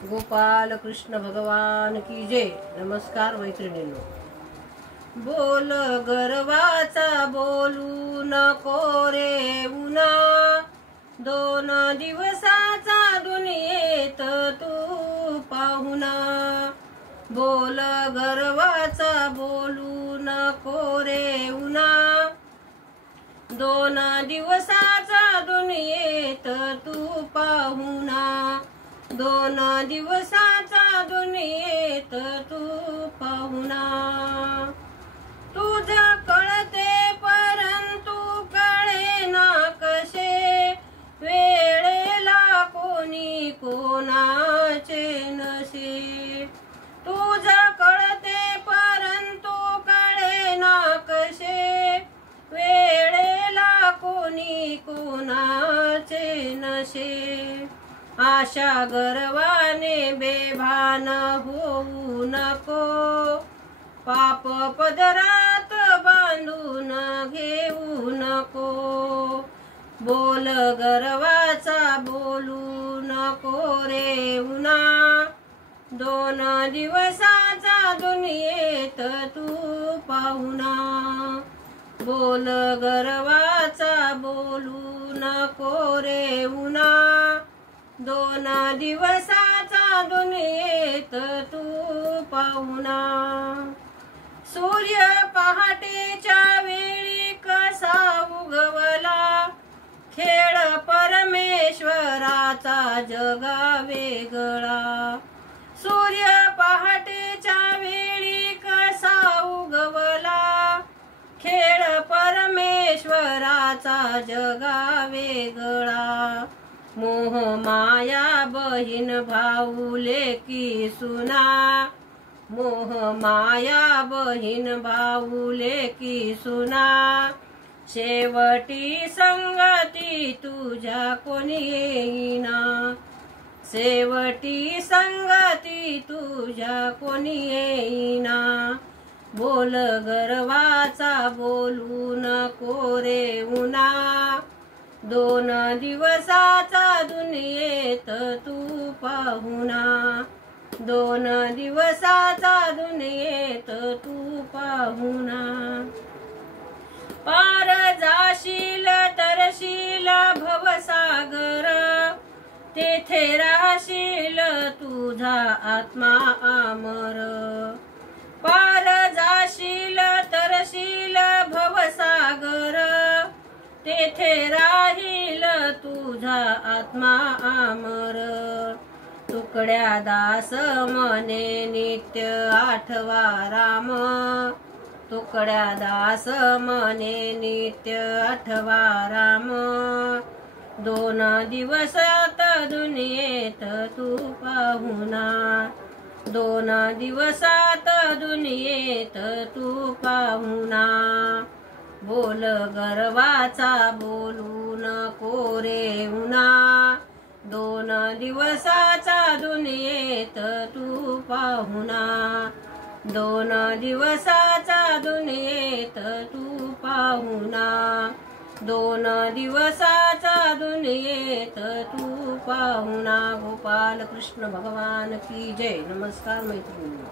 गोपाल कृष्ण भगवान की जय। नमस्कार मैत्रिणींनो। बोल गर्वाचा बोलू नको रे उन्हा, 2 दिवसाचा दुनियेत तू पाहुणा। बोल गर्वाचा बोलू नको रे उन्हा, 2 दिवसाचा दुनियेत तू पाहुणा। 2 दिवसाचा दुनियेत तू पाहुणा। तुझ कळते परंतु कळेना कसे, वेळेला कोणी कोणाचे नसे। तुझ कळते परंतु कळेना कसे, वेळेला कोणी कोणाचे नसे। आशा गर्वाने बेभान होऊ नको, पाप पदरात बांधून घेऊ नको। बोल गर्वाचा बोलू नको रे उन्हा, 2 दिवसाचा दुनियेत तू पाहुणा। बोल गर्वाचा बोलू नको रे उन्हा, 2 दिवसाचा दुनियेत तू पाहुणा। सूर्य पहाटेच्या वेळी कसा उगवला, खेळ परमेश्वराचा जगा वेगळा। सूर्य पहाटेच्या वेळी कसा उगवला, खेळ परमेश्वराचा जगा वेगळा। मोह माया बहीण भाऊ लेकी सुना, मोह माया बहीण भाऊ लेकी सुना। शेवटी संगती तुझ्या कोणी येईना, शेवटी संगती तुझ्या कोणी येईना। बोल गर्वाचा बोलू नको रे उन्हा, 2 दिवसाचा दुनियेत तू पाहुणा। 2 दिवसाचा दुनियेत तू पाहुणा। पार जाशील तरशील भवसागर, तेथे राहशील तुझा आत्मा अमर। पार जाशील तरशील भवसागर, तेथे राहील तुझा आत्मा अमर। तुकड्या दास मने नित्य आठवा राम, तुकड्या दास मने नित्य आठवा राम। 2 दिवसात दुनियेत तू पाहुणा, 2 दिवसात दुनियेत तू पाहुणा। बोल गर्वाचा बोलू नको रे उन्हा, 2 दिवसाचा दुनियेत तू पाहुणा। 2 दिवसाचा दुनियेत तू पाहुणा। 2 दिवसाचा दुनियेत तू पाहुणा। गोपाल कृष्ण भगवान की जय। नमस्कार मैत्रिणी।